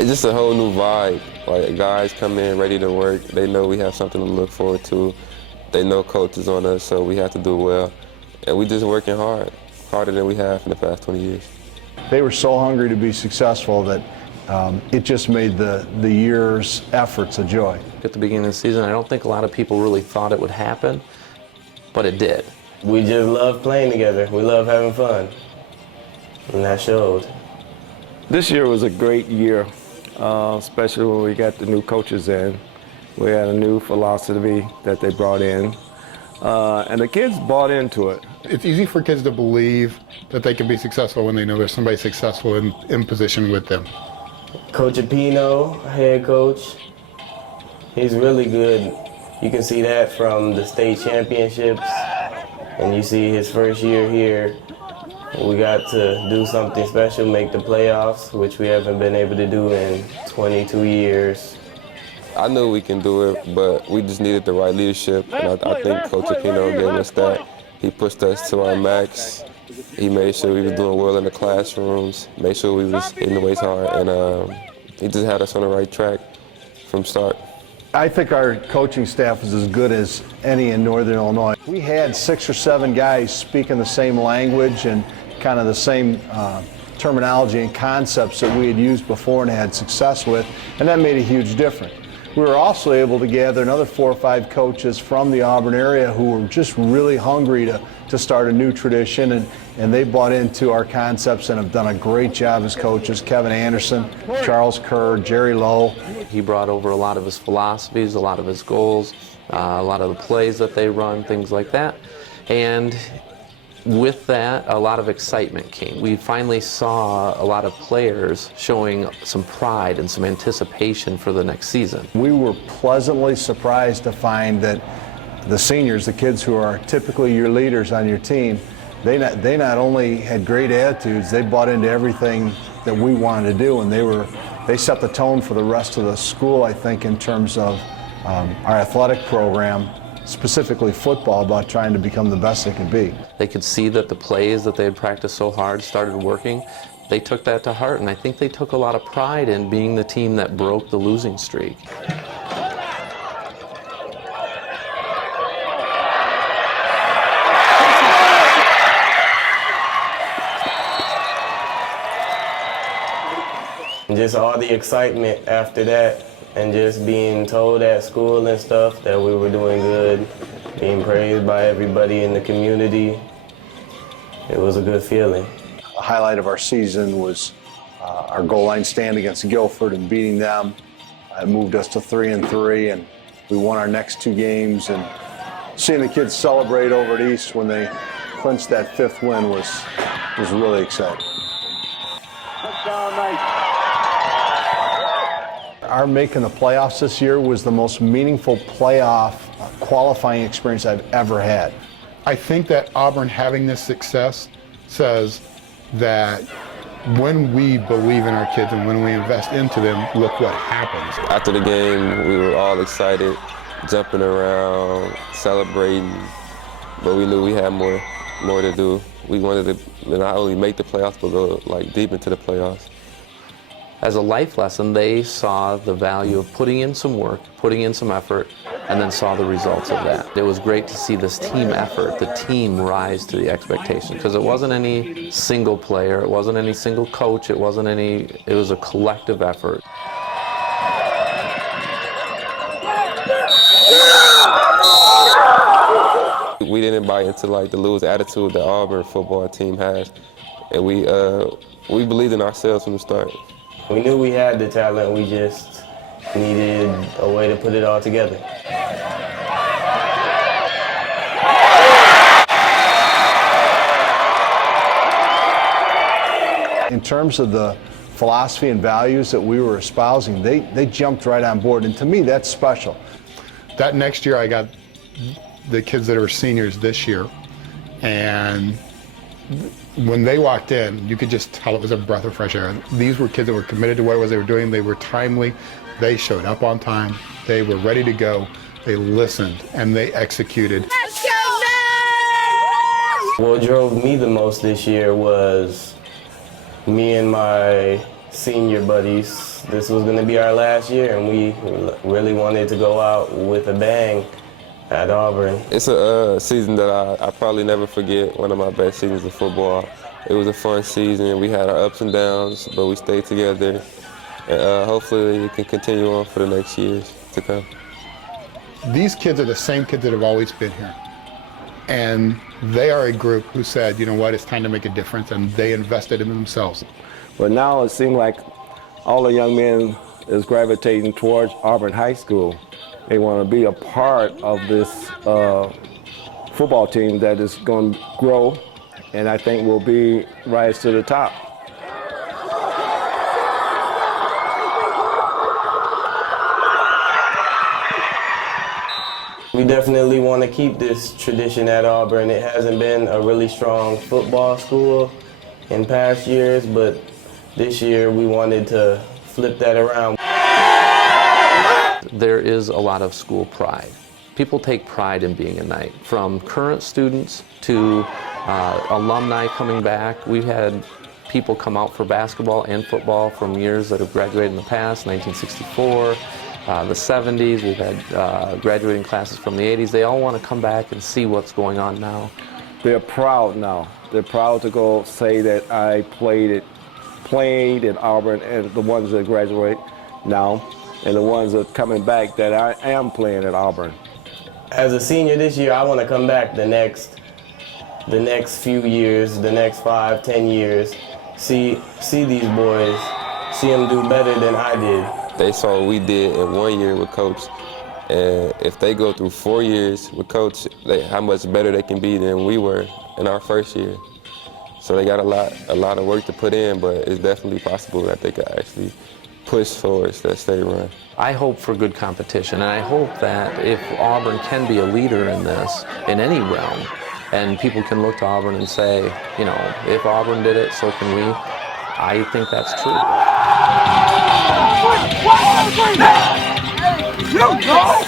It's just a whole new vibe. Like, guys come in ready to work. They know we have something to look forward to. They know coach is on us, so we have to do well. And we just working hard, harder than we have in the past 20 years. They were so hungry to be successful that it just made the year's efforts a joy. At the beginning of the season, I don't think a lot of people really thought it would happen, but it did. We just love playing together. We love having fun, and that showed. This year was a great year, especially when we got the new coaches in. We had a new philosophy that they brought in, and the kids bought into it. It's easy for kids to believe that they can be successful when they know there's somebody successful in position with them. Coach Apino, head coach, he's really good. You can see that from the state championships, and you see his first year here. We got to do something special, make the playoffs, which we haven't been able to do in 22 years. I knew we can do it, but we just needed the right leadership, and I think Coach Apino gave us that. He pushed us to our max. He made sure we was doing well in the classrooms, made sure we was hitting the weights hard, and he just had us on the right track from start. I think our coaching staff is as good as any in Northern Illinois. We had 6 or 7 guys speaking the same language and kind of the same terminology and concepts that we had used before and had success with, and that made a huge difference. We were also able to gather another 4 or 5 coaches from the Auburn area who were just really hungry to start a new tradition, and they bought into our concepts and have done a great job as coaches. Kevin Anderson, Charles Kerr, Jerry Lowe. He brought over a lot of his philosophies, a lot of his goals, a lot of the plays that they run, things like that. And with that, a lot of excitement came. We finally saw a lot of players showing some pride and some anticipation for the next season. We were pleasantly surprised to find that the seniors, the kids who are typically your leaders on your team, they not only had great attitudes, they bought into everything that we wanted to do, and they set the tone for the rest of the school, I think, in terms of our athletic program, specifically football, about trying to become the best they could be. They could see that the plays that they had practiced so hard started working. They took that to heart, and I think they took a lot of pride in being the team that broke the losing streak. Just all the excitement after that, and just being told at school and stuff that we were doing good, being praised by everybody in the community. It was a good feeling. The highlight of our season was our goal line stand against Guilford and beating them. It moved us to 3-3, and we won our next 2 games. And seeing the kids celebrate over at East when they clinched that 5th win was really exciting. Our making the playoffs this year was the most meaningful playoff qualifying experience I've ever had. I think that Auburn having this success says that when we believe in our kids and when we invest into them, look what happens. After the game, we were all excited, jumping around, celebrating, but we knew we had more to do. We wanted to not only make the playoffs, but go deep into the playoffs. As a life lesson, they saw the value of putting in some work, putting in some effort, and then saw the results of that. It was great to see this team effort, the team rise to the expectations, because it wasn't any single player, it wasn't any single coach, it was a collective effort. We didn't buy into the loose attitude that Auburn football team has, and we believed in ourselves from the start. We knew we had the talent, we just needed a way to put it all together. In terms of the philosophy and values that we were espousing, they jumped right on board, and to me that's special. That next year I got the kids that are seniors this year, and when they walked in, you could just tell it was a breath of fresh air. These were kids that were committed to what it was they were doing. They were timely. They showed up on time. They were ready to go. They listened and they executed. What drove me the most this year was me and my senior buddies. This was going to be our last year, and we really wanted to go out with a bang at Auburn. It's a season that I probably never forget, one of my best seasons of football. It was a fun season. We had our ups and downs, but we stayed together. And hopefully it can continue on for the next years to come. These kids are the same kids that have always been here. And they are a group who said, you know what, it's time to make a difference, and they invested in themselves. But now it seems like all the young men is gravitating towards Auburn High School. They want to be a part of this football team that is going to grow, and I think will be rise to the top. We definitely want to keep this tradition at Auburn. It hasn't been a really strong football school in past years, but this year we wanted to flip that around. There is a lot of school pride. People take pride in being a Knight, from current students to alumni coming back. We've had people come out for basketball and football from years that have graduated in the past, 1964. The 70s, we've had graduating classes from the 80s. They all want to come back and see what's going on now. They're proud now. They're proud to go say that I played at Auburn, and the ones that graduate now, and the ones that are coming back that I am playing at Auburn. As a senior this year, I want to come back the next few years, the next 5, 10 years, see these boys, see them do better than I did. They saw what we did in 1 year with Coach, and if they go through 4 years with Coach, how much better they can be than we were in our first year. So they got a lot of work to put in, but it's definitely possible that they could actually push towards that state run. I hope for good competition, and I hope that if Auburn can be a leader in this, in any realm, and people can look to Auburn and say, you know, if Auburn did it, so can we. I think that's true. You go!